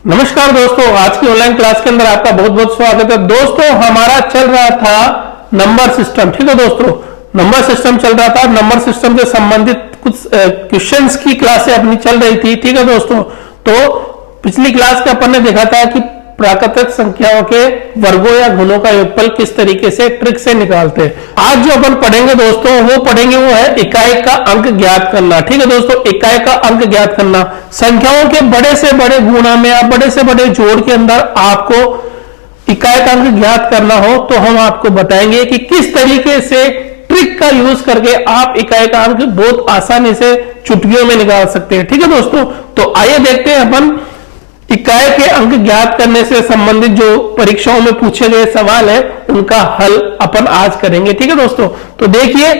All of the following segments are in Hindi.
नमस्कार दोस्तों, आज की ऑनलाइन क्लास के अंदर आपका बहुत बहुत स्वागत है। दोस्तों हमारा चल रहा था नंबर सिस्टम। ठीक है दोस्तों, नंबर सिस्टम चल रहा था। नंबर सिस्टम से संबंधित कुछ क्वेश्चंस की क्लासें अपनी चल रही थी। ठीक है दोस्तों, तो पिछली क्लास में अपन ने देखा था कि प्राकृतिक संख्याओं के वर्गों या गुणों का योगफल किस तरीके से ट्रिक से निकालते हैं। आज जो अपन पढ़ेंगे दोस्तों वो है इकाई का अंक ज्ञात करना। ठीक है दोस्तों, इकाई का अंक ज्ञात करना। संख्याओं के बड़े से बड़े गुणा में या बड़े से बड़े जोड़ के अंदर आपको इकाई का अंक ज्ञात करना हो तो हम आपको बताएंगे कि किस तरीके से ट्रिक का यूज करके आप इकाई का अंक बहुत आसानी से चुटकियों में निकाल सकते हैं। ठीक है दोस्तों, तो आइए देखते हैं अपन इकाई के अंक ज्ञात करने से संबंधित जो परीक्षाओं में पूछे गए सवाल है उनका हल अपन आज करेंगे। ठीक है दोस्तों, तो देखिए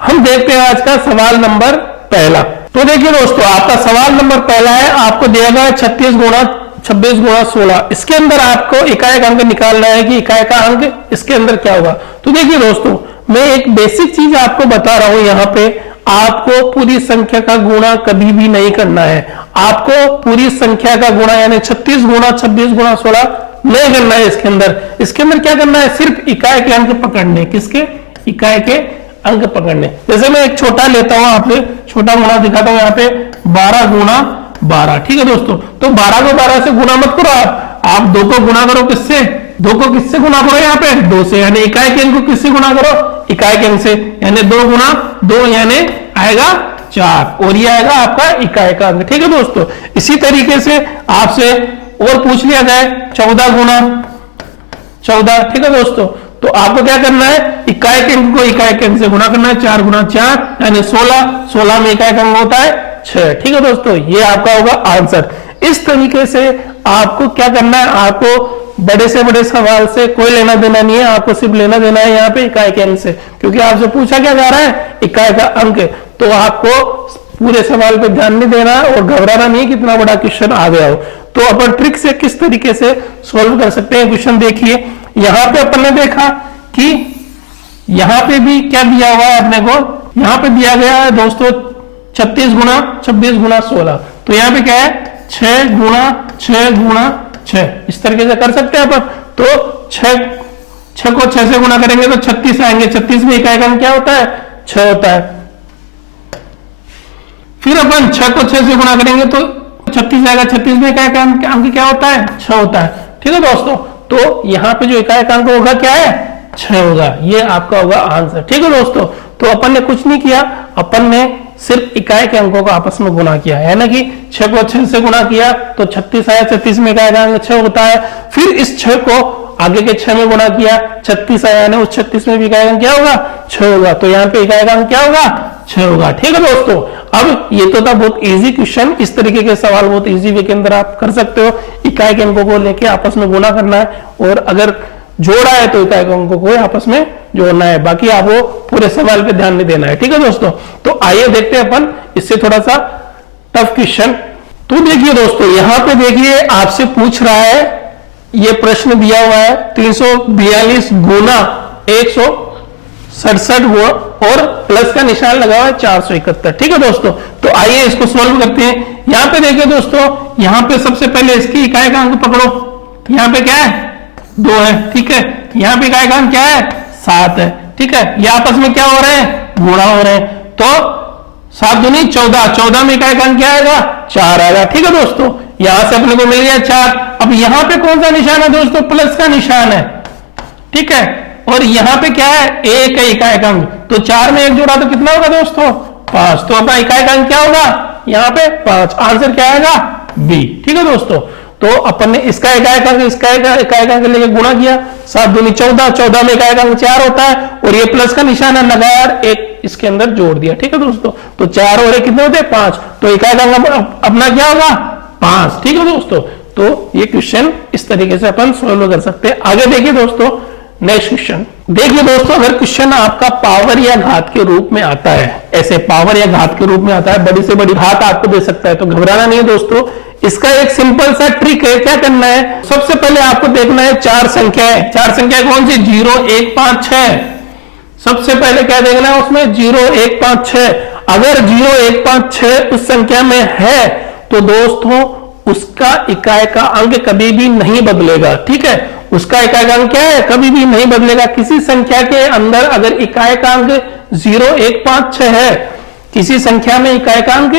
हम देखते हैं आज का सवाल नंबर पहला। तो देखिए दोस्तों, आपका सवाल नंबर पहला है, आपको दिया गया है 36 गुणा 16। इसके अंदर आपको इकाई का अंक निकालना है कि इकाई का अंक इसके अंदर क्या होगा। तो देखिए दोस्तों, मैं एक बेसिक चीज आपको बता रहा हूं। यहां पे आपको पूरी संख्या का गुणा कभी भी नहीं करना है। आपको पूरी संख्या का गुणा यानी 36 गुणा 26 गुणा 16 नहीं करना है। इसके अंदर क्या करना है, सिर्फ इकाई के अंक पकड़ने। किसके? इकाई के अंक पकड़ने। जैसे मैं एक छोटा लेता हूं, यहाँ पे छोटा गुणा दिखाता हूं, यहाँ पे 12 गुणा 12। ठीक है दोस्तों, तो 12 को 12 से गुणा मत करो, आप 2 को गुणा करो। किससे? 2 को किससे गुणा करो? यहाँ पे 2 से, यानी इकाई के अंक को किससे गुणा करो? इकाई के अंक से, यानी 2 गुणा 2 यानी आएगा 4 और ये आएगा आपका इकाई का अंक। ठीक है दोस्तों, इसी तरीके से आपसे और पूछ लिया जाए 14 गुणा 14। ठीक है दोस्तों, तो आपको क्या करना है, इकाई के अंक को इकाई के अंक से गुणा करना है। 4 गुणा 4 यानी 16 में इकाई का अंक होता है 6। ठीक है दोस्तों, ये आपका होगा आंसर। इस तरीके से आपको क्या करना है, आपको बड़े से बड़े सवाल से कोई लेना देना नहीं है, आपको सिर्फ लेना देना है यहाँ पे इकाई के अंक से, क्योंकि आपसे पूछा क्या जा रहा है, इकाई का अंक। तो आपको पूरे सवाल पे ध्यान नहीं देना है और घबराना नहीं कितना बड़ा क्वेश्चन आ गया हो। तो अपन ट्रिक से किस तरीके से सॉल्व कर सकते हैं क्वेश्चन देखिए। यहां पे अपन ने देखा कि यहां पे भी क्या दिया हुआ है अपने को, यहां पे दिया गया है दोस्तों 36 गुणा 26 गुणा 16। तो यहां पे क्या है, 6 गुणा 6 गुणा 6। इस तरीके से कर सकते हैं अपन। तो 6 को 6 से गुणा करेंगे तो 36 आएंगे। 36 में इकाई का अंक क्या होता है, 6 होता है। फिर अपन 6 को 6 से गुणा करेंगे तो 36 आएगा। 36 में इकाई का अंक क्या होता है, 6 होता है। ठीक है दोस्तों, तो यहां पे जो इकाई का अंक होगा क्या है, 6 होगा। ये आपका होगा आंसर। ठीक है दोस्तों, तो अपन ने कुछ नहीं किया, अपन ने सिर्फ इकाई के अंकों को आपस में गुणा किया है ना, कि 6 को 6 से गुणा किया तो 36 आया। 36 में इकाई का अंक 6 होता है। फिर इस 6 को आगे के 6 में गुणा किया, 36 आया ना, उस 36 में भी इकाई का अंक क्या होगा, 6 होगा। तो यहाँ पे इकाई का अंक क्या होगा, 6 होगा। ठीक है दोस्तों, अब ये तो था बहुत इजी क्वेश्चन। इस तरीके के सवाल बहुत इजी वे के अंदर आप कर सकते हो। इकाई के अंकों को लेके आपस में गुणा करना है और अगर जोड़ा है तो इकाई के अंकों को आपस में जोड़ना है। बाकी आपको पूरे सवाल पे ध्यान नहीं देना है। ठीक है दोस्तों, तो आइए देखते हैं अपन इससे थोड़ा सा टफ क्वेश्चन। तो देखिए दोस्तों, यहां पे देखिए आपसे पूछ रहा है, ये प्रश्न दिया हुआ है 342 गुना 167 और प्लस का निशान लगा हुआ है 471। ठीक है दोस्तों, तो आइए इसको सॉल्व करते हैं। यहां पे देखिए दोस्तों, यहां पे सबसे पहले इसकी इकाई का अंक पकड़ो। यहां पे क्या है, 2 है। ठीक है, यहां पे इकाई का अंक क्या है, 7 है। ठीक है, ये आपस में क्या हो रहे हैं, गुणा हो रहे हैं। तो 7 दूनी 14, 14 में इकाई का अंक क्या आएगा, 4 आएगा। ठीक है दोस्तों, यहां से अपने को मिल गया 4। अब यहां पे कौन सा निशान है दोस्तों, प्लस का निशान है। ठीक है, और यहां पे क्या है, 1 है इकाई का अंक। तो 4 में 1 जोड़ा तो कितना होगा दोस्तों, 5। तो अपना इकाई का अंक क्या होगा, यहां पे 5। आंसर क्या आएगा, बी। ठीक है दोस्तों, तो अपन ने इसका इकाई का इकाई का लेके गुणा किया। 7 दूनी 14, 14 में इकाई का अंक 4 होता है और ये प्लस का निशान है लगाया और 1 इसके अंदर जोड़ दिया। ठीक है दोस्तों, तो 4 और 1 कितने होते हैं, 5। तो इकाई का अंक अपना क्या होगा, 5। ठीक है दोस्तों, तो ये क्वेश्चन इस तरीके से अपन सॉल्व कर सकते हैं। आगे देखिए दोस्तों, नेक्स्ट क्वेश्चन देखिए दोस्तों, अगर क्वेश्चन आपका पावर या घात के रूप में आता है, ऐसे पावर या घात के रूप में आता है, बड़ी से बड़ी घात आपको दे सकता है, तो घबराना नहीं है दोस्तों। इसका एक सिंपल सा ट्रिक है। क्या करना है, सबसे पहले आपको देखना है 4 संख्याएं। 4 संख्या कौन सी, 0 1 5 6। सबसे पहले क्या देखना है उसमें, 0 1 5 6। अगर 0 1 5 6 उस संख्या में है तो दोस्तों उसका इकाई का अंक कभी भी नहीं बदलेगा। ठीक है, उसका इकाई का अंक क्या है, कभी भी नहीं बदलेगा। किसी संख्या के अंदर अगर इकाई का अंक 0, 1, 5, 6 है, किसी संख्या में इकाई का अंक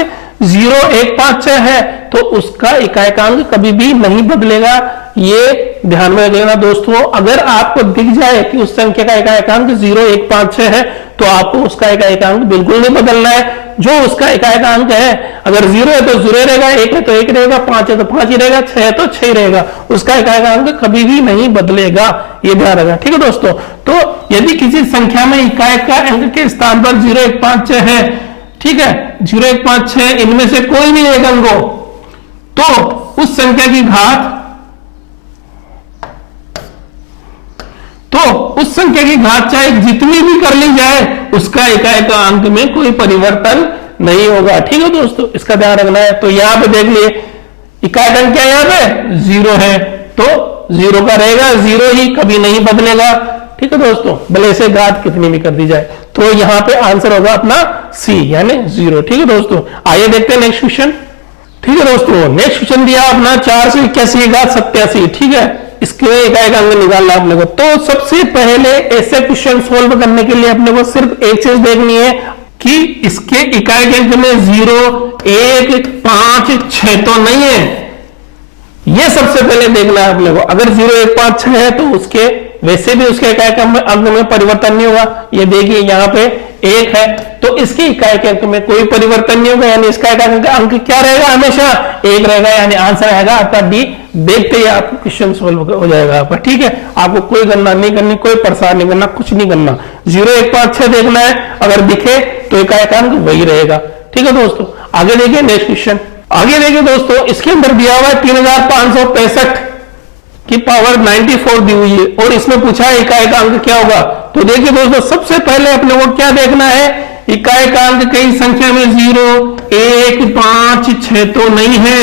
0, 1, 5, 6 है, तो उसका इकाई का अंक कभी भी नहीं बदलेगा। ये ध्यान में रख लेना दोस्तों। अगर आपको दिख जाए कि उस संख्या का इकाई का अंक 0, 1, 5, 6 है, तो आपको उसका इकाई का अंक बिल्कुल नहीं बदलना है। जो उसका इकाई का अंक है, अगर 0 है तो 0 रहेगा, 1 है तो 1 रहेगा, 5 है तो 5 ही रहेगा, 6 है तो 6 रहेगा। उसका इकाई का अंक कभी भी नहीं बदलेगा, ये ध्यान रखना। ठीक है दोस्तों, तो यदि किसी संख्या में इकाई का अंक के स्थान पर 0, 1, 5, 6 है, ठीक है, 0, 1, 5, 6 इनमें से कोई भी एक अंक हो, तो उस संख्या की घात, चाहे जितनी भी कर ली जाए, उसका इकाई का अंक में कोई परिवर्तन नहीं होगा। ठीक है दोस्तों, इसका ध्यान रखना है। तो यहां पे देख लिए इकाई का अंक क्या है, यहां पे 0 है, तो 0 का रहेगा, 0 ही कभी नहीं बदलेगा। ठीक है दोस्तों, भले से घात कितनी भी कर दी जाए। तो यहां पे आंसर होगा अपना सी, यानी 0। ठीक है दोस्तों, आइए देखते हैं नेक्स्ट क्वेश्चन। ठीक है दोस्तों, नेक्स्ट क्वेश्चन दिया अपना 481 घात 87। ठीक है, इसके इकाई का अंक निकालना अपने को। तो सबसे पहले ऐसे क्वेश्चन सोल्व करने के लिए अपने को सिर्फ एक चीज देखनी है कि इसके इकाई के अंक में 0, 1, 5, 6 तो नहीं है। यह सबसे पहले देखना है अपने को। अगर 0, 1, 5, 6 है तो उसके वैसे भी उसके इकाई के अंक में परिवर्तन नहीं होगा। ये देखिए यहाँ पे 1 है, तो इसकी इकाई के अंक में कोई परिवर्तन नहीं होगा, यानी इसका अंक क्या रहेगा, हमेशा 1 रहेगा, यानी आंसर आएगा आपका डी। देखते ही आपको क्वेश्चन सोल्व हो जाएगा आपका। ठीक है, आपको कोई गणना नहीं करनी, कोई परेशान नहीं करना, कुछ नहीं करना। 0, 1, 5, 6 देखना है, अगर दिखे तो इकाई का अंक वही रहेगा। ठीक है दोस्तों, आगे देखिए नेक्स्ट क्वेश्चन। आगे देखिए दोस्तों, इसके अंदर दिया हुआ है 3565 की पावर 94 दी हुई है, और इसमें पूछा है इकाई का अंक क्या होगा। तो देखिए दोस्तों, सबसे पहले अपने को क्या देखना है, इकाई का अंक कई संख्या में 0, 1, 5, 6 तो नहीं है।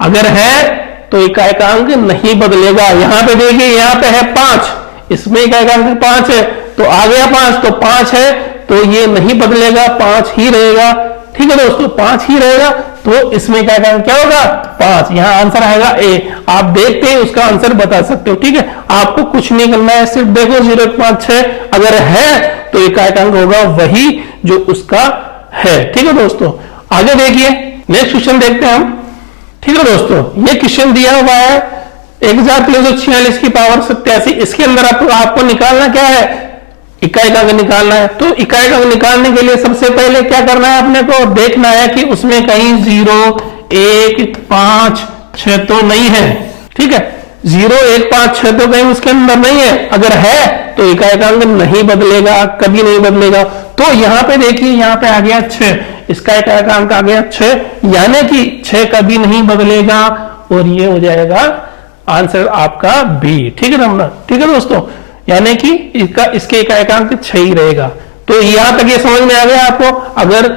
अगर है तो इकाई का अंक नहीं बदलेगा। यहां पे देखिए, यहां पे है 5, इसमें इकाई का अंक 5 है, तो आ गया 5, तो 5 है, तो ये नहीं बदलेगा, 5 ही रहेगा। ठीक है दोस्तों, 5 ही रहेगा, तो इसमें क्या होगा, 5। यहां आंसर आएगा ए। आप देखते ही उसका आंसर बता सकते हो। ठीक है, आपको कुछ नहीं करना है, सिर्फ देखो 0, 1, 5, 6 अगर है तो इकाई का अंक होगा वही जो उसका है। ठीक है दोस्तों, आगे देखिए नेक्स्ट क्वेश्चन देखते हैं हम। ठीक है दोस्तों, ये क्वेश्चन दिया हुआ है 1346 की पावर 87। इसके अंदर आपको निकालना क्या है, इकाई का अंक निकालना है। तो इकाई का अंक निकालने के लिए सबसे पहले क्या करना है, अपने को देखना है कि उसमें कहीं 0, 1, 5, 6 तो नहीं है। ठीक है, 0, 1, 5, 6 तो कहीं उसके अंदर नहीं है। अगर है तो इकाई का अंक नहीं बदलेगा, कभी नहीं बदलेगा। तो यहां पे देखिए, यहां पे आ गया 6, इसका इकाई का अंक आ गया 6, यानी कि 6 कभी नहीं बदलेगा, और ये हो जाएगा आंसर आपका बी। ठीक है ना, ठीक है दोस्तों, यानी कि इसके इकाई का अंक 6 ही रहेगा। तो यहां तक ये समझ में आ गया आपको। अगर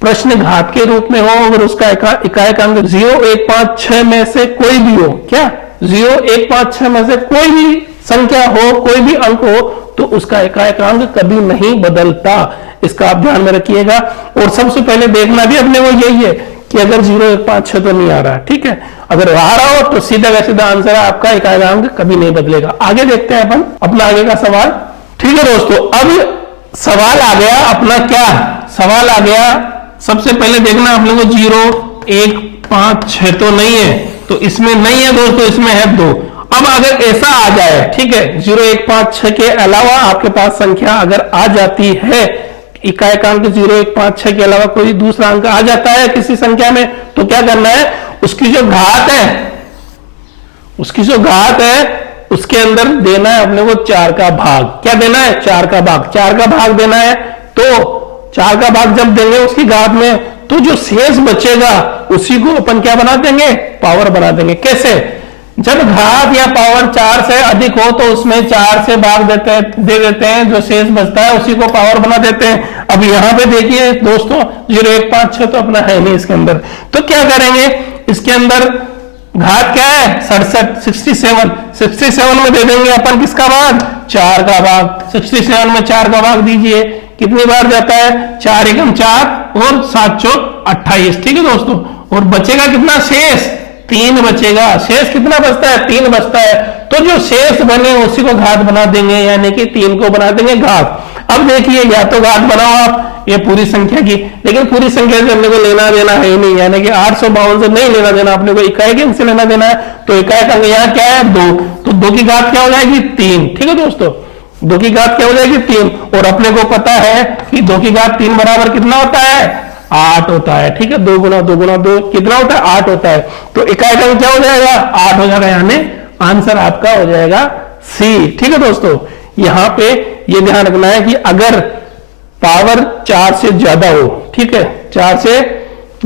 प्रश्न घात के रूप में हो, अगर उसका इकाई का अंक 0, 1, 5, 6 में से कोई भी हो, क्या 0, 1, 5, 6 में से कोई भी संख्या हो, कोई भी अंक हो, तो उसका इकाई का अंक कभी नहीं बदलता। इसका आप ध्यान में रखिएगा। और सबसे पहले देखना भी अपने को यही है कि अगर 0, 1, 5, 6 तो नहीं आ रहा। ठीक है, अगर आ रहा हो तो सीधा का सीधा आंसर है आपका इकाई का अंक कभी नहीं बदलेगा। आगे देखते हैं अपन अपना आगे का सवाल। ठीक है दोस्तों, अब सवाल आ गया अपना, क्या सवाल आ गया, सबसे पहले देखना आप लोगों को 0, 1, 5, 6 तो नहीं है, तो इसमें नहीं है दोस्तों, इसमें है 2। अब अगर ऐसा आ जाए, ठीक है, 0, 1, 5, 6 के अलावा आपके पास संख्या अगर आ जाती है, इकाई का अंक 0, 1, 5, 6 के अलावा कोई दूसरा अंक आ जाता है किसी संख्या में, तो क्या करना है, उसकी जो घात है, उसके अंदर देना है अपने को 4 का भाग। क्या देना है, 4 का भाग, 4 का भाग देना है। तो 4 का भाग जब देंगे उसकी घात में, तो जो शेष बचेगा उसी को अपन क्या बना देंगे, पावर बना देंगे। कैसे, जब घात या पावर 4 से अधिक हो तो उसमें 4 से भाग दे देते हैं, जो शेष बचता है उसी को पावर बना देते हैं। अब यहां पे देखिए दोस्तों, 0, 1, 5, 6 तो अपना है नहीं इसके अंदर, तो क्या करेंगे, इसके अंदर घात क्या है, 67, 67 में दे देंगे अपन किसका भाग, 4 का भाग। 67 में 4 का भाग दीजिए, कितनी बार जाता है, 4 एकम 4 और 7 चौक 28। ठीक है दोस्तों, और बचेगा कितना शेष, 3 बचेगा। शेष कितना बचता है, 3 बचता है। तो जो शेष बने उसी को घात बना देंगे, यानी कि 3 को बना देंगे घात। अब देखिए या तो घात बनाओ आप ये पूरी संख्या की, लेकिन पूरी संख्या से अपने को लेना देना है ही नहीं, यानी कि 852 से नहीं लेना देना, अपने को इकाई के अंक से लेना देना है। तो इकाई का अंक यहाँ क्या है, 2, तो 2 की घात क्या हो जाएगी, 3। ठीक है दोस्तों, 2 की घात क्या हो जाएगी, 3। और अपने को पता है कि 2 की घात 3 बराबर कितना होता है, 8 होता है। ठीक है, 2 गुना 2 गुना 2 कितना होता है, 8 होता है। तो इकाई का अंक क्या हो जाएगा, 8 हो जाएगा, यानी आंसर आपका हो जाएगा सी। ठीक है दोस्तों, यहां पे ये ध्यान रखना है कि अगर पावर 4 से ज्यादा हो, ठीक है, 4 से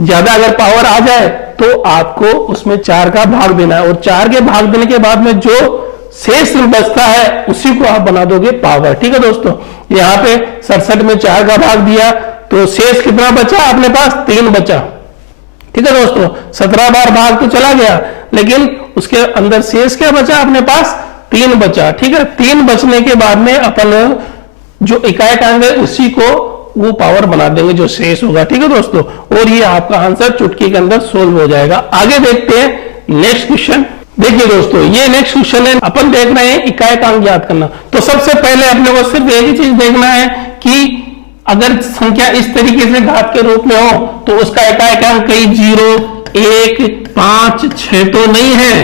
ज्यादा अगर पावर आ जाए तो आपको उसमें 4 का भाग देना है, और 4 के भाग देने के बाद में जो शेष बचता है उसी को आप बना दोगे पावर। ठीक है दोस्तों, यहां पे 67 में 4 का भाग दिया तो शेष कितना बचा अपने पास, 3 बचा। ठीक है दोस्तों, 17 बार भाग तो चला गया, लेकिन उसके अंदर शेष क्या बचा अपने पास, 3 बचा। ठीक है, 3 बचने के बाद में अपन जो इकाई का अंक है उसी को वो पावर बना देंगे जो शेष होगा। ठीक है दोस्तों, और ये आपका आंसर चुटकी के अंदर सोल्व हो जाएगा। आगे देखते हैं नेक्स्ट क्वेश्चन। देखिए दोस्तों, ये नेक्स्ट क्वेश्चन है, अपन देख रहे हैं इकाई का अंक ज्ञात करना। तो सबसे पहले अपने को सिर्फ एक ही चीज देखना है कि अगर संख्या इस तरीके से घात के रूप में हो तो उसका इकाई का अंक कहीं 0, 1, 5, 6 तो नहीं है।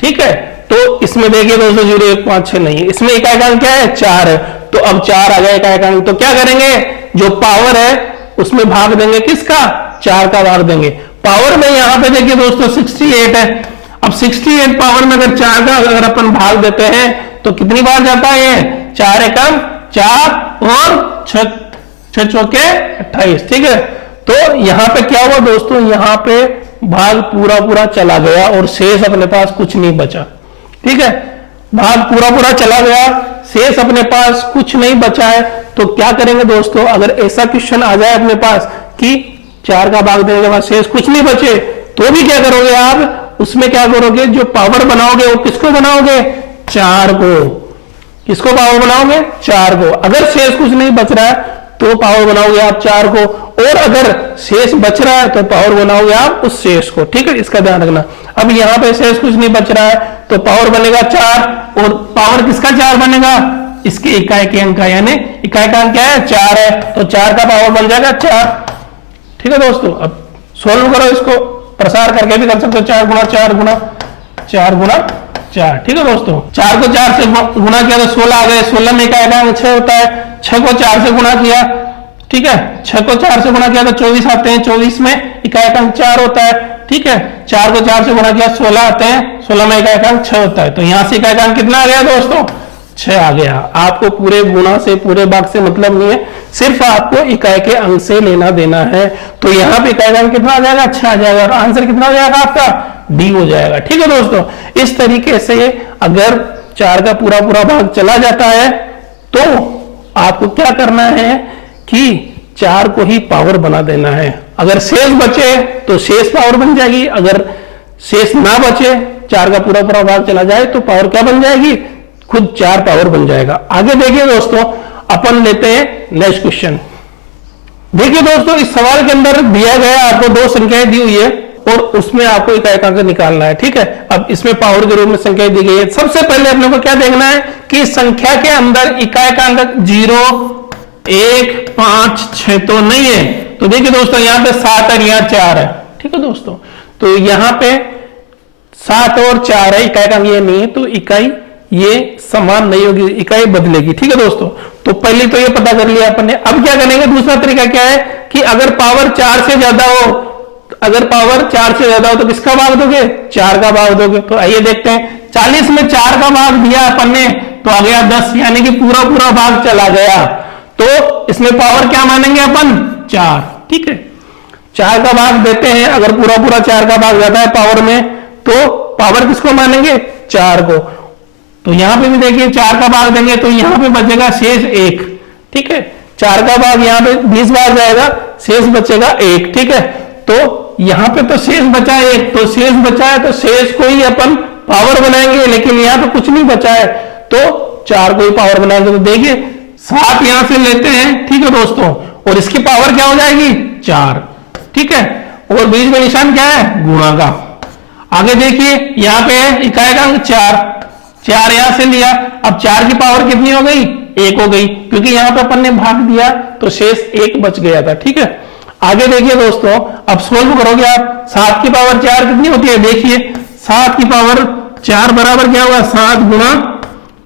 ठीक है, तो इसमें देखिए दोस्तों 0, 1, 5, 6 नहीं है, इसमें इकाई का अंक क्या है, 4 है। तो अब 4 आ गया इकाई का अंक, तो क्या करेंगे, जो पावर है उसमें भाग देंगे, किसका, 4 का भाग देंगे। पावर में यहां पे देखिए दोस्तों 68 है। अब 68 पावर में अगर 4 का अगर अपन भाग देते हैं तो कितनी बार जाता है ये, 4 एकम 4 और 6 चौके 28। ठीक है, तो यहां पे क्या हुआ दोस्तों, यहां पे भाग पूरा पूरा चला गया और शेष अपने पास कुछ नहीं बचा। ठीक है, भाग पूरा पूरा चला गया, शेष अपने पास कुछ नहीं बचा है। तो क्या करेंगे दोस्तों, अगर ऐसा क्वेश्चन आ जाए अपने पास कि 4 का भाग देने के बाद शेष कुछ नहीं बचे, तो भी क्या करोगे आप, उसमें क्या करोगे, जो पावर बनाओगे वो किसको बनाओगे, 4 को। किसको पावर बनाओगे, 4 को। अगर शेष कुछ नहीं बच रहा है तो पावर बनाओगे आप 4 को, और अगर शेष बच रहा है तो पावर बनाओगे आप उस शेष को। ठीक है, इसका ध्यान रखना। अब यहाँ पे शेष कुछ नहीं बच रहा है तो पावर बनेगा 4, और पावर किसका 4 बनेगा, इसके इकाई के अंक का, यानी इकाई का अंक क्या है, 4 है, तो 4 का पावर बन जाएगा 4। ठीक है दोस्तों, अब सोल्व करो इसको, प्रसार करके भी कर सकते हो, 4 गुना 4 गुना 4 गुना 4। ठीक है दोस्तों, 4 को 4 से गुना किया तो 16 आ गए, 16 में इकाई का अंक 6 होता है, 6 को 4 से गुना किया, ठीक है, 6 को 4 से गुना किया तो 24 आते हैं, 24 में इकाई का अंक 4 होता है। ठीक है, 4 को 4 से गुना किया 16 आते हैं, 16 में इकाई का अंक 6 होता है। तो यहां से इकाई का अंक कितना आ गया दोस्तों, 6 आ गया। आपको पूरे गुना से पूरे भाग से मतलब नहीं है, सिर्फ आपको इकाई के अंक से लेना देना है। तो यहाँ पे इकाई का अंक कितना आ जाएगा, 6 आ जाएगा, और आंसर कितना हो जाएगा आपका, डी हो जाएगा। ठीक है दोस्तों, इस तरीके से अगर 4 का पूरा पूरा भाग चला जाता है तो आपको क्या करना है कि 4 को ही पावर बना देना है। अगर शेष बचे तो शेष पावर बन जाएगी, अगर शेष ना बचे, 4 का पूरा पूरा भाग चला जाए तो पावर क्या बन जाएगी, खुद 4 पावर बन जाएगा। आगे देखिए दोस्तों, अपन लेते हैं नेक्स्ट क्वेश्चन। देखिए दोस्तों, इस सवाल के अंदर दिया गया आपको 2 संख्याएं दी हुई है और उसमें आपको इकाई का अंक निकालना है। ठीक है, अब इसमें पावर के रूप में संख्याएं दी गई है। सबसे पहले अपने को क्या देखना है कि संख्या के अंदर इकाई का अंक 0, 1, 5, 6 तो नहीं है। तो देखिए दोस्तों, यहां पे 7 है, यहां 4 है। ठीक है दोस्तों, तो यहां पे 7 और 4 है, इकाई का अंक ये नहीं है, तो इकाई ये समान नहीं होगी, इकाई बदलेगी। ठीक है दोस्तों, तो पहले तो ये पता कर लिया अपन ने। अब क्या करेंगे, दूसरा तरीका क्या है कि अगर पावर 4 से ज्यादा हो, अगर पावर 4 से ज्यादा हो तो किसका भाग दोगे, 4 का भाग दोगे। तो आइए देखते हैं, 40 में 4 का भाग दिया अपन ने तो आ गया 10, यानी कि पूरा पूरा भाग चला गया। तो इसमें पावर क्या मानेंगे अपन, 4। ठीक है, 4 का भाग देते हैं, अगर पूरा पूरा 4 का भाग जाता है पावर में तो पावर किसको मानेंगे, 4 को। तो यहां पे भी देखिए 4 का भाग देंगे तो यहां पे बचेगा शेष 1। ठीक है, 4 का भाग यहां पे 20 बार जाएगा, शेष बचेगा 1। ठीक है, तो यहां पे तो शेष बचा है 1, तो शेष बचा है तो शेष को ही अपन पावर बनाएंगे, लेकिन यहां पे कुछ नहीं बचा है तो 4 को ही पावर बनाएंगे। तो देखिए 7 यहां से लेते हैं, ठीक है दोस्तों, और इसकी पावर क्या हो जाएगी, 4। ठीक है, और बीच में निशान क्या है, गुणा का। आगे देखिए यहाँ पे इकाई का अंक 4, 4 यहां से लिया, अब 4 की पावर कितनी हो गई, 1 हो गई, क्योंकि यहां पे अपन ने भाग दिया तो शेष 1 बच गया था। ठीक है, आगे देखिए दोस्तों, अब सोल्व करोगे आप, 7 की पावर 4 कितनी होती है, देखिए 7 की पावर 4 बराबर क्या होगा, 7 गुणा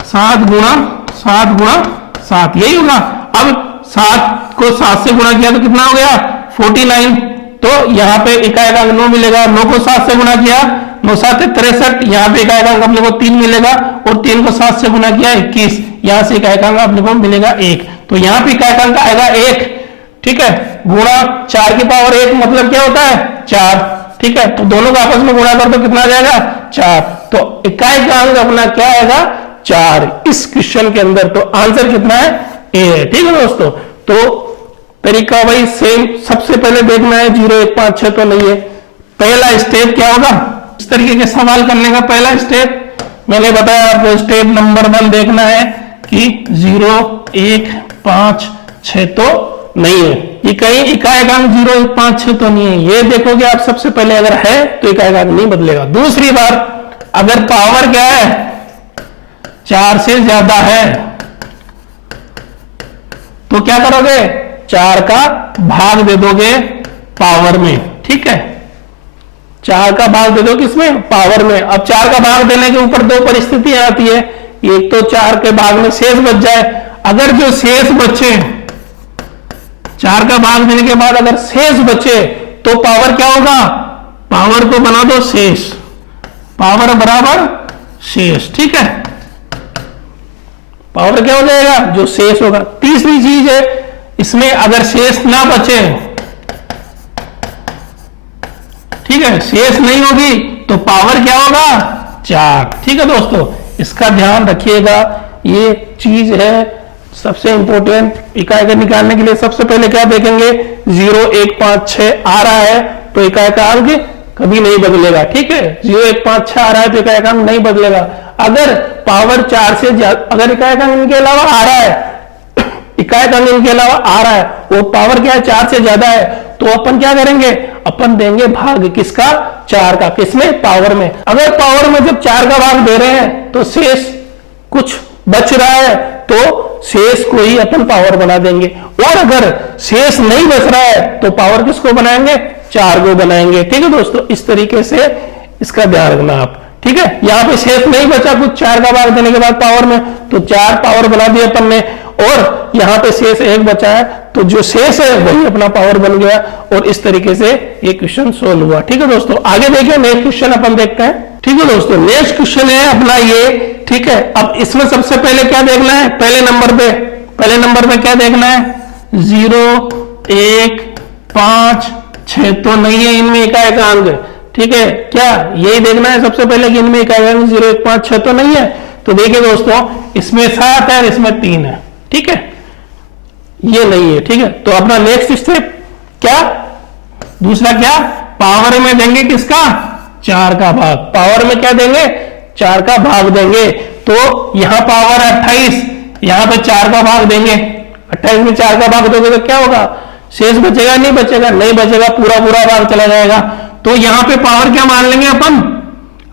7 गुणा 7 गुणा 7, यही होगा। अब 7 को 7 से गुणा किया तो कितना हो गया, 49। तो यहाँ पे इकाई का अंक 9 मिलेगा, 9 को 7 से गुणा किया, 9 7 63, यहाँ पे इकाई का अंक अपने को 3 मिलेगा, और 3 को 7 से गुणा किया 21, यहाँ से इकाई का अंक अपने को मिलेगा 1। तो यहाँ पे इकाई का अंक आएगा 1। ठीक है, गुणा 4 की पावर 1 मतलब क्या होता है, 4। ठीक है, तो दोनों को आपस में गुणा कर तो कितना आ जाएगा, 4। तो इकाई का अंक अपना क्या आएगा, 4 इस क्वेश्चन के अंदर। तो आंसर कितना है, ए है। ठीक है दोस्तों, तो तरीका भाई सेम, सबसे पहले देखना है 0 1 5 6 तो नहीं है। पहला स्टेप क्या होगा, इस तरीके के सवाल करने का पहला स्टेप मैंने बताया आपको, स्टेप नंबर 1 देखना है कि 0 1 5 6 तो नहीं है, ये कहीं इकाई का अंक 0 1 5 6 तो नहीं है, ये देखोगे आप सबसे पहले, अगर है तो इकाई का अंक नहीं बदलेगा। दूसरी बार अगर पावर क्या है, 4 से ज्यादा है, तो क्या करोगे, 4 का भाग दे दोगे पावर में। ठीक है, 4 का भाग दे दो किसमें, पावर में। अब 4 का भाग देने के ऊपर 2 परिस्थितियां आती है, एक तो 4 के भाग में शेष बच जाए, अगर जो शेष बचे, 4 का भाग देने के बाद अगर शेष बचे तो पावर क्या होगा, पावर को बना दो शेष, पावर बराबर शेष। ठीक है, पावर क्या हो जाएगा, जो शेष होगा। तीसरी चीज है इसमें, अगर शेष ना बचे, ठीक है, शेष नहीं होगी तो पावर क्या होगा, 4। ठीक है दोस्तों, इसका ध्यान रखिएगा, ये चीज है सबसे इंपॉर्टेंट। इकाई का निकालने के लिए सबसे पहले क्या देखेंगे, 0 1 5 6 आ रहा है तो इकाई का अंक कभी नहीं बदलेगा। ठीक है, 0 1 5 6 आ रहा है तो इकाई का अंक नहीं बदलेगा। अगर पावर 4 से ज्यादा, अगर इकाई का अंक इनके अलावा आ रहा है, इकाई का अंक इनके अलावा आ रहा है, वो पावर क्या है, 4 से ज्यादा है, तो अपन क्या करेंगे, अपन देंगे भाग किसका, 4 का, किसमें, पावर में। अगर पावर में जब 4 का भाग दे रहे हैं तो शेष कुछ बच रहा है, तो शेष को ही अपन पावर बना देंगे, और अगर शेष नहीं बच रहा है तो पावर किसको बनाएंगे, 4 को बनाएंगे। ठीक है दोस्तों, इस तरीके से इसका ध्यान रखना आप। ठीक है, यहां पे शेष नहीं बचा कुछ, 4 का भाग देने के बाद पावर में, तो 4 पावर बना दिए अपन ने, और यहां पे शेष 1 बचा है, तो जो शेष है वही अपना पावर बन गया, और इस तरीके से ये क्वेश्चन सोल्व हुआ। ठीक है दोस्तों, आगे देखिए नेक्स्ट क्वेश्चन अपन देखते हैं। ठीक है दोस्तों, नेक्स्ट क्वेश्चन है अपना ये। ठीक है, अब इसमें सबसे पहले क्या देखना है, पहले नंबर पे क्या देखना है, 0 1 5 6 तो नहीं है इनमें इकाई का अंक। ठीक है, क्या यही देखना है सबसे पहले कि इनमें इकाई का अंक 0 1 5 6 तो नहीं है। तो देखिए दोस्तों, इसमें 7 है, इसमें 3 है। ठीक है, ये नहीं है। ठीक है, तो अपना नेक्स्ट स्टेप क्या, दूसरा क्या, पावर में देंगे किसका, 4 का भाग। पावर में क्या देंगे, 4 का भाग देंगे। तो यहां पावर 28, यहां पे 4 का भाग देंगे, 28 में 4 का भाग दोगे तो क्या होगा, शेष बचेगा, नहीं बचेगा, नहीं बचेगा, पूरा पूरा भाग चला जाएगा। तो यहां पे पावर क्या मान लेंगे अपन,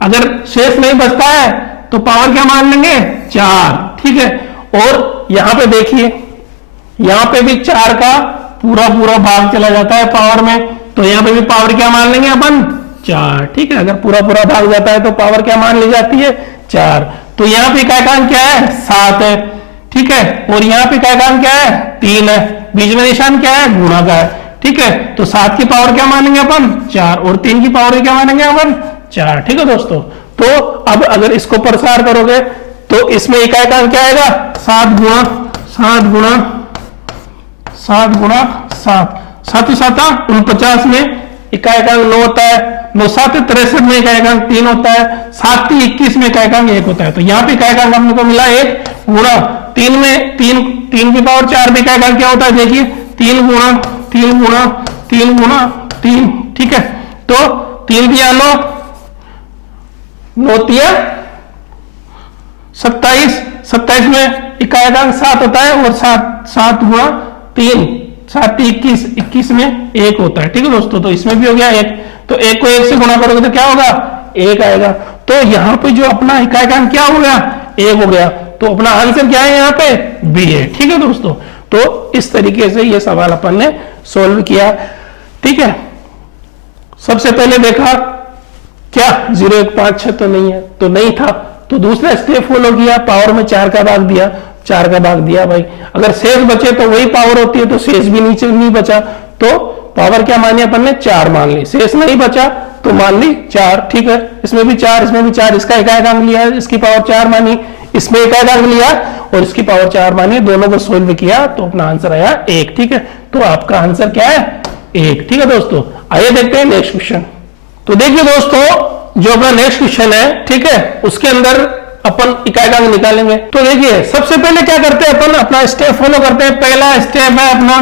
अगर शेष नहीं बचता है तो पावर क्या मान लेंगे, 4। ठीक है, और यहां पे देखिए, यहां पे भी 4 का पूरा पूरा भाग चला जाता है पावर में, तो यहां पे भी पावर क्या मान लेंगे अपन, 4। ठीक है, अगर पूरा पूरा भाग जाता है तो पावर क्या मान ली जाती है, 4। तो यहां पे इकाई का अंक क्या है, 7 है। ठीक है, और यहां पे इकाई का अंक क्या है, 3 है, बीच में निशान क्या है, गुणा का है। ठीक है, तो 7 की पावर क्या मानेंगे अपन, 4, और 3 की पावर क्या मानेंगे अपन, 4। ठीक है दोस्तों, तो अब अगर इसको प्रसार करोगे तो इसमें इकाई का अंक क्या आएगा, 7 गुणा 7 गुणा 7 गुणा 7, 7 7 49 में इकाई का अंक 9 होता है, 9 7 63 में इकाई का अंक 3 होता है, 7 3 21 में इकाई का अंक 1 होता है। तो यहाँ पे इकाई का अंक हमको मिला 1 गुणा 3 में 3 की पावर 4 में इकाई का अंक क्या होता है, देखिए 3 गुणा 3 गुणा 3 गुणा 3। ठीक है, तो 3 दिया 9, 9 दिया 27, 27 में इकाई का अंक 7 होता है, और 7 गुणा 3 7 21, 21 में 1 होता है, ठीक है दोस्तों। तो इसमें भी हो गया 1, तो 1 को 1 से गुणा करोगे तो क्या होगा, 1 आएगा। तो यहाँ पे जो अपना इकाई क्या हो गया, 1 हो गया। तो अपना आंसर क्या है यहाँ पे, बी है, ठीक है दोस्तों। तो इस तरीके से ये सवाल अपन ने सोल्व किया, ठीक है। सबसे पहले देखा क्या 0 1 5 6 तो नहीं है, तो नहीं था, तो दूसरा स्टेप फॉलो किया, पावर में 4 का भाग दिया, 4 का भाग दिया भाई। अगर शेष बचे तो वही पावर होती है, तो शेष भी नीचे नहीं बचा, तो पावर क्या मानी अपन ने, 4 मान ली। शेष नहीं बचा तो मान ली 4, ठीक है। इसमें भी 4, इसमें भी 4, इसका इकाई लिया, इसकी पावर 4 मानी, इसमें इकाई लिया और इसकी पावर 4 मानी, दोनों को सोल्व किया तो अपना आंसर आया 1, ठीक है। तो आपका आंसर क्या है, 1, ठीक है दोस्तों। आइए देखते हैं नेक्स्ट क्वेश्चन। तो देखिए दोस्तों, जो अपना नेक्स्ट क्वेश्चन है, ठीक है, उसके अंदर अपन इकाई निकालेंगे। तो देखिए सबसे पहले क्या करते हैं अपन, अपना स्टेप फॉलो करते हैं। पहला स्टेप है अपना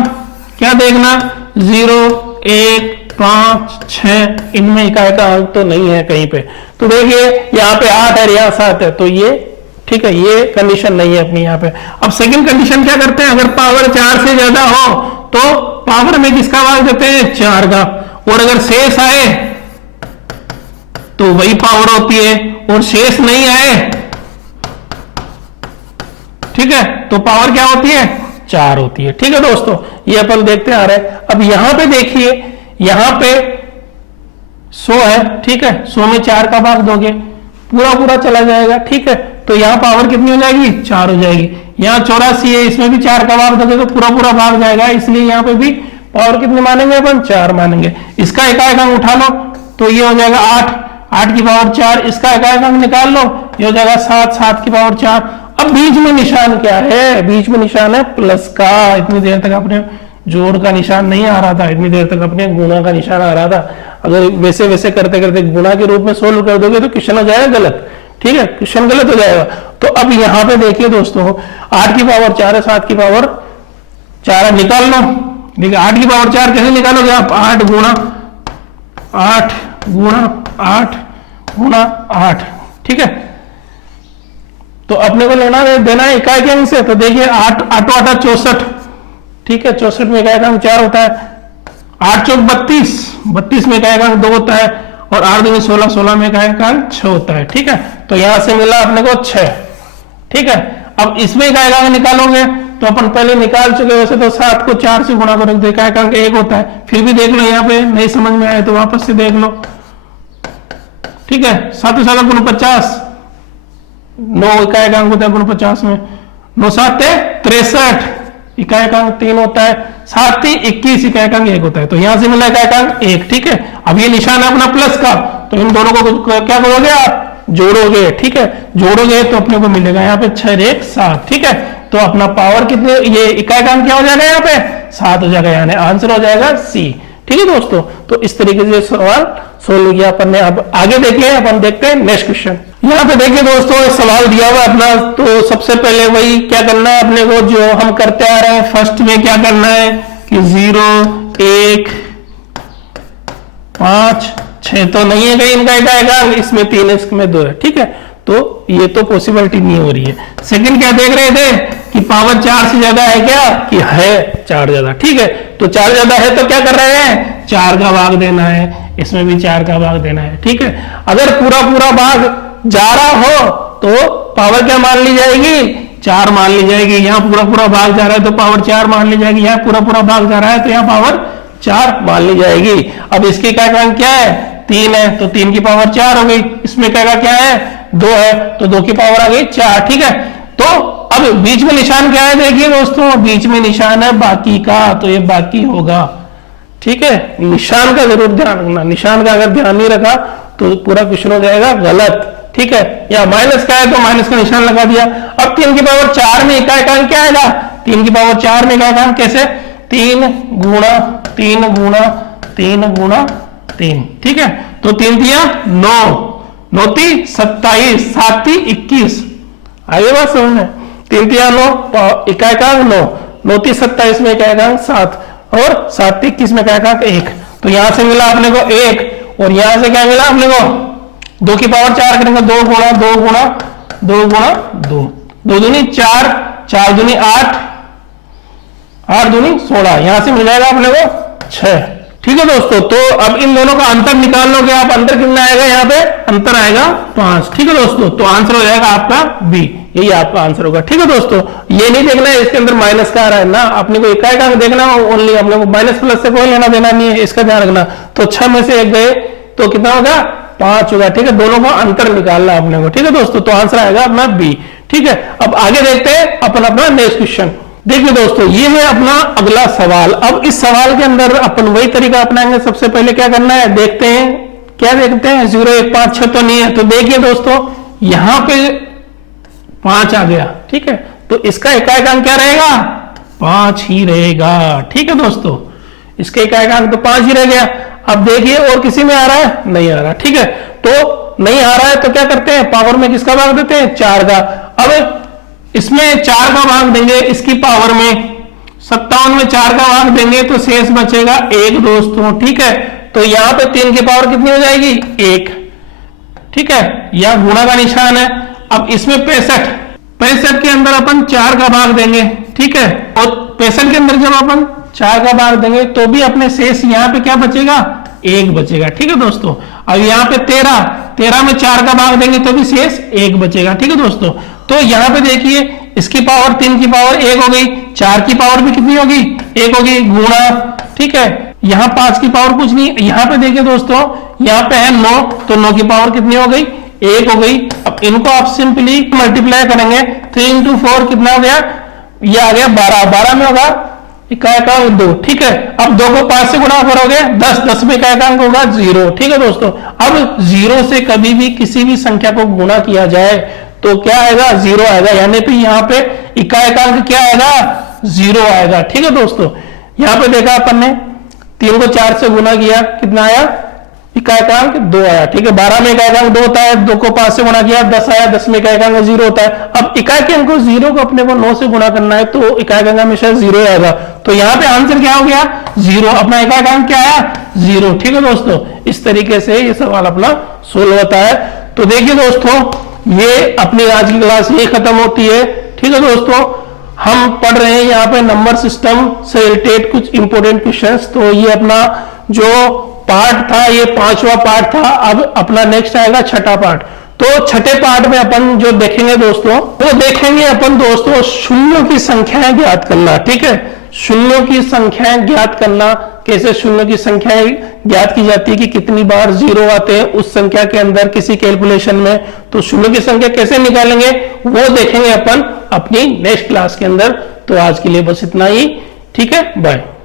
क्या देखना, 0 1 5 6, इनमें इकाई का अंक तो नहीं है कहीं पे। तो देखिए यहाँ पे 8 है, यहाँ 7 है, तो ये ठीक है, ये कंडीशन नहीं है अपनी यहाँ पे। अब सेकंड कंडीशन क्या करते हैं, अगर पावर 4 से ज्यादा हो तो पावर में किसका भाग देते हैं, 4 का, और अगर शेष आए तो वही पावर होती है, और शेष नहीं आए, ठीक है, तो पावर क्या होती है, 4 होती है, ठीक है दोस्तों। ये अपन देखते आ रहे हैं। अब यहां पे देखिए, यहां पे 100 है, ठीक है, 100 में 4 का भाग दोगे, पूरा पूरा चला जाएगा, ठीक है। तो यहाँ पावर कितनी हो जाएगी, 4 हो जाएगी। यहाँ 84 है, इसमें भी 4 का भाग दोगे तो पूरा पूरा भाग जाएगा, इसलिए यहाँ पे भी पावर कितनी मानेंगे अपन, 4 मानेंगे। इसका इकाई अंक उठा लो तो ये हो जाएगा 8, 8 की पावर 4, इसका इकाई अंक निकाल लो, ये हो जाएगा 7, 7 की पावर 4। अब बीच में निशान क्या है, बीच में निशान है प्लस का। इतनी देर तक अपने जोड़ का निशान नहीं आ रहा था, इतनी देर तक अपने गुणा का निशान आ रहा था। अगर वैसे वैसे करते करते गुणा के रूप में सोल्व कर दोगे तो क्वेश्चन हो जाएगा गलत, ठीक है, क्वेश्चन गलत हो जाएगा। तो अब यहाँ पे देखिए दोस्तों, 8 की पावर 4 है, 7 की पावर 4 है, निकाल लो। देखिए 8 की पावर 4 कैसे निकालोगे आप, 8 गुणा 8 गुणा 8 गुणा 8, ठीक है। तो अपने को लेना देना है इकाई के अंक से। तो देखिए 8 8 8 64, ठीक है, 64 में इकाई का अंक 4 होता है। 8 चौक 32, 32 में इकाई का अंक 2 होता है, और 8 दूनी 16, 16 में इकाई का अंक 6 होता है, ठीक है। तो यहां से मिला अपने को 6, ठीक है। अब इसमें इकाई का अंक निकालोगे तो अपन पहले निकाल चुके, वैसे तो 7 को 4 से गुणा करोगे तो इकाई का अंक 1 होता है। फिर भी देख लो, यहाँ पे नहीं समझ में आए तो वापस से देख लो, ठीक है। 7 7 गुण 50, 9 इकाई का अंक होता है गुण 50 में, 9 7 63, इकाई का अंक 3 होता है, 7 3 21, इकाई का अंक 1 होता है। तो यहां से मिला इकाई का अंक 1, ठीक है। अब ये निशान है अपना प्लस का, तो इन दोनों को क्या करोगे आप, जोड़ोगे, ठीक है। जोड़ोगे तो अपने को मिलेगा यहाँ पे 6 1 7, ठीक है। तो अपना पावर कितने, ये इकाई का अंक क्या हो जाएगा यहाँ पे, 7 हो जाएगा, यानी आंसर हो जाएगा सी, ठीक है दोस्तों। तो इस तरीके से सवाल सोल्व किया अपन ने। अब आगे देखिए, अपन देखते हैं नेक्स्ट क्वेश्चन। यहाँ पे देखिए दोस्तों, सवाल दिया हुआ अपना, तो सबसे पहले वही क्या करना है अपने को जो हम करते आ रहे हैं। फर्स्ट में क्या करना है कि 0 1 5 6 तो नहीं है कहीं इनका इकाई, इसमें 3 है, इसमें 2 है, ठीक है। तो ये तो पॉसिबिलिटी नहीं हो रही है। सेकंड क्या देख रहे थे कि पावर 4 से ज्यादा है क्या, कि है 4 ज्यादा, ठीक है। तो 4 ज्यादा है तो क्या कर रहे हैं, 4 का भाग देना है, इसमें भी 4 का भाग देना है, ठीक है। अगर पूरा पूरा भाग जा रहा हो तो पावर क्या मान ली जाएगी, 4 मान ली जाएगी। यहाँ पूरा पूरा भाग जा रहा है तो पावर 4 मान ली जाएगी, यहाँ पूरा पूरा भाग जा रहा है तो यहाँ पावर 4 मान ली जाएगी। अब इसके क्या है, 3 है तो 3 की पावर 4 हो गई। इसमें क्या है, 2 है तो 2 की पावर आ गई 4, ठीक है। तो अब बीच में निशान क्या है, देखिए दोस्तों, बीच में निशान है बाकी का, तो ये बाकी होगा, ठीक है। निशान का जरूर ध्यान रखना, निशान का अगर ध्यान नहीं रखा तो पूरा क्वेश्चन हो जाएगा गलत, ठीक है। या माइनस का है तो माइनस का निशान लगा दिया। अब 3 की पावर 4 में इकाई का अंक क्या आएगा, 3 की पावर 4 में इकाई का अंक कैसे, 3 गुणा 3 गुणा 3 गुणा 3, ठीक है। तो 3 दिया 9, 9 3 27, 7 3 21, आगे बात समझ में। 3 दिया 9, इकाई का अंक 9, 9 3 27 में इकाई का अंक 7, और 7 3 21 में इकाई का अंक 1। तो यहां से मिला अपने को 1, और यहां से क्या मिला अपने को, 2 की पावर 4 करेंगे, 2 गुणा 2 गुणा 2 गुणा 2, 2 दूनी 4, 4 दूनी 8, 8 दूनी 16, यहां से मिल जाएगा अपने को 6। ठीक है दोस्तों, तो अब इन दोनों का अंतर निकाल लोगे आप, अंतर कितना आएगा, यहाँ पे अंतर आएगा 5। ठीक है दोस्तों, तो आंसर हो जाएगा आपका बी, यही आपका आंसर होगा। ठीक है दोस्तों, ये नहीं देखना है इसके अंदर माइनस का आ रहा है ना, अपने को इकाई अंक देखना ओनली, अपने को माइनस प्लस से कोई लेना देना नहीं है, इसका ध्यान रखना। तो 6 में से 1 गए तो कितना होगा, 5 होगा। ठीक है, दोनों का अंतर निकालना अपने को। ठीक है दोस्तों, तो आंसर आएगा अपना बी। ठीक है, अब आगे देखते हैं अपन अपना नेक्स्ट क्वेश्चन। देखिए दोस्तों, ये है अपना अगला सवाल। अब इस सवाल के अंदर अपन वही तरीका अपनाएंगे। सबसे पहले क्या करना है, देखते हैं क्या देखते हैं, 0 1 5 6 तो नहीं है। तो देखिए दोस्तों, यहां पे 5 आ गया। ठीक है, तो इसका इकाई अंक क्या रहेगा, 5 ही रहेगा। ठीक है दोस्तों, इसके इकाई अंक तो 5 ही रह गया। अब देखिए और किसी में आ रहा है, नहीं आ रहा। ठीक है, तो नहीं आ रहा है तो क्या करते हैं, पावर में किसका भाग देते हैं, 4 का। अब इसमें 4 का भाग देंगे, इसकी पावर में 57 में 4 का भाग देंगे तो शेष बचेगा 1 दोस्तों। ठीक है, तो यहां पे 3 की पावर कितनी हो जाएगी, 1। ठीक है, यह गुणा का निशान है। अब इसमें 65 के अंदर अपन 4 का भाग देंगे। ठीक है, और 65 के अंदर जब अपन 4 का भाग देंगे तो भी अपने शेष यहाँ पे क्या बचेगा, 1 बचेगा। ठीक है दोस्तों, अब यहाँ पे 13 में 4 का भाग देंगे तो भी शेष 1 बचेगा। ठीक है दोस्तों, तो यहाँ पे देखिए इसकी पावर 3 की पावर 1 हो गई, 4 की पावर भी कितनी होगी, 1 होगी, गुणा। ठीक है, यहाँ 5 की पावर कुछ नहीं। यहाँ पे देखिए दोस्तों, यहाँ पे है 9, तो 9 की पावर कितनी हो गई, 1 हो गई। अब इनको आप सिंपली मल्टीप्लाई करेंगे, 3 × 4 कितना हो गया, ये आ गया 12 में होगा इकाई अंक 2। ठीक है, अब 2 को 5 से गुणा करोगे 10 में इकाई अंक होगा 0। ठीक है दोस्तों, अब 0 से कभी भी किसी भी संख्या को गुणा किया जाए तो क्या आएगा, 0 आएगा, यानी कि यहाँ पे इकाई अंक क्या आएगा, 0 आएगा। ठीक है दोस्तों, यहाँ पे देखा अपन ने 3 को 4 से गुणा किया, कितना आया, इकाई अंक 2 आया। ठीक है, 12 में इकाई अंक 2 होता है, 2 को 5 से गुणा किया 10 आया, 10 में इकाई अंक 0 होता है। अब इकाई के अंक को 0 को अपने को 9 से गुणा करना है तो इकाई अंक हमेशा 0 आएगा। तो यहाँ पे आंसर क्या हो गया, 0। अपना इकाई अंक क्या आया, 0। ठीक है दोस्तों, इस तरीके से ये सवाल अपना सोल्व होता है। तो देखिए दोस्तों, ये अपनी आज की क्लास ये खत्म होती है। ठीक है दोस्तों, हम पढ़ रहे हैं यहाँ पे नंबर सिस्टम से रिलेटेड कुछ इंपोर्टेंट क्वेश्चंस। तो ये अपना जो पार्ट था, ये 5वां पार्ट था। अब अपना नेक्स्ट आएगा 6ठा पार्ट। तो छठे पार्ट में अपन जो देखेंगे दोस्तों, वो देखेंगे अपन दोस्तों शून्यों की संख्याएं ज्ञात करना। ठीक है, शून्यों की संख्याएं ज्ञात करना, कैसे शून्यों की संख्याएं ज्ञात की जाती है कि कितनी बार 0 आते हैं उस संख्या के अंदर किसी कैलकुलेशन में। तो शून्यों की संख्या कैसे निकालेंगे वो देखेंगे अपन अपनी नेक्स्ट क्लास के अंदर। तो आज के लिए बस इतना ही। ठीक है, बाय।